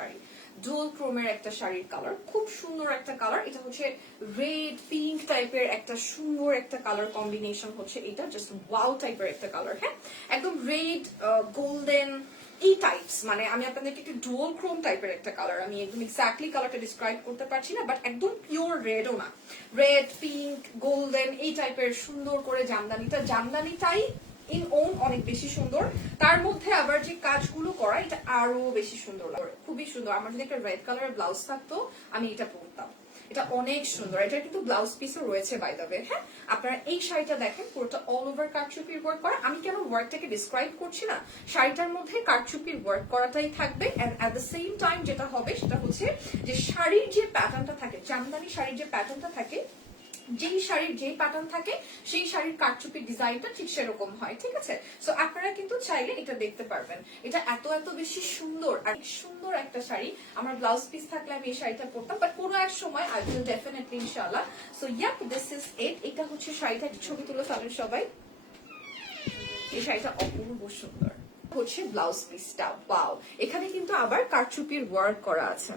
Sari, dual ক্রোমের একটা শাড়ির colour, খুব সুন্দর একটা কালার। এটা হচ্ছে রেড পিঙ্ক টাইপের একটা সুন্দর একটা কালার কম্বিনেশন হচ্ছে এটা, জাস্ট ওয়াও টাইপের একটা কালার। হ্যাঁ, একদম রেড গোল্ডেন এই টাইপস, মানে আমি আপনাদেরকে একটু ডুয়াল ক্রোম টাইপের একটা কালার, আমি একদম এক্স্যাক্টলি কালারটা ডিসক্রাইব করতে পারছি না, বাট একদম পিওর রেডও না, রেড পিঙ্ক গোল্ডেন এই টাইপের সুন্দর করে জামদানিটাই ইন ওন অনেক বেশি সুন্দর। তার মধ্যে আবার যে কাজগুলো করা এটা আরো বেশি সুন্দর লাগে, খুবই সুন্দর। আমার যদি একটা রেড কালারের ব্লাউজ থাকতো আমি এটা পরতাম, এটা অনেক সুন্দর। এটা কিন্তু ব্লাউজ পিসও রয়েছে বাই দ্য ওয়ে। হ্যাঁ, আপনারা এই শাড়িটা দেখেন, পুরোটা অল ওভার কারচুপির ওয়ার্ক করা। আমি কেন ওয়ার্কটাকে ডিসক্রাইব করছি না, শাড়িটার মধ্যে কারচুপির ওয়ার্ক করাটাই থাকবে, and at the same time যেটা হবে সেটা হচ্ছে যে শাড়ির যে প্যাটার্নটা থাকে, জামদানি শাড়ির যে প্যাটার্নটা থাকে, যেই শাড়ির যে প্যাটার্ন থাকে সেই শাড়ির কারচুপির ডিজাইনটা ঠিক সেরকম হয়। ঠিক আছে, সো আপনারা কিন্তু চাইলে এটা দেখতে পারবেন। এটা এত এত বেশি সুন্দর আর সুন্দর একটা শাড়ি। আমার ব্লাউজ পিস থাকলে আমি এই শাড়িটা পরতাম, বাট কোনো এক সময় আই উইল ডেফিনেটলি ইনশাআল্লাহ। So yup, this is it. এটা হচ্ছে শাড়িটা, ছবি তুলে ফেলেন সবাই। এই শাড়িটা অপূর্ব সুন্দর। হচ্ছে ব্লাউজ পিসটা, ওয়াও। এখানে কিন্তু আবার কারচুপির ওয়ার্ক করা আছে।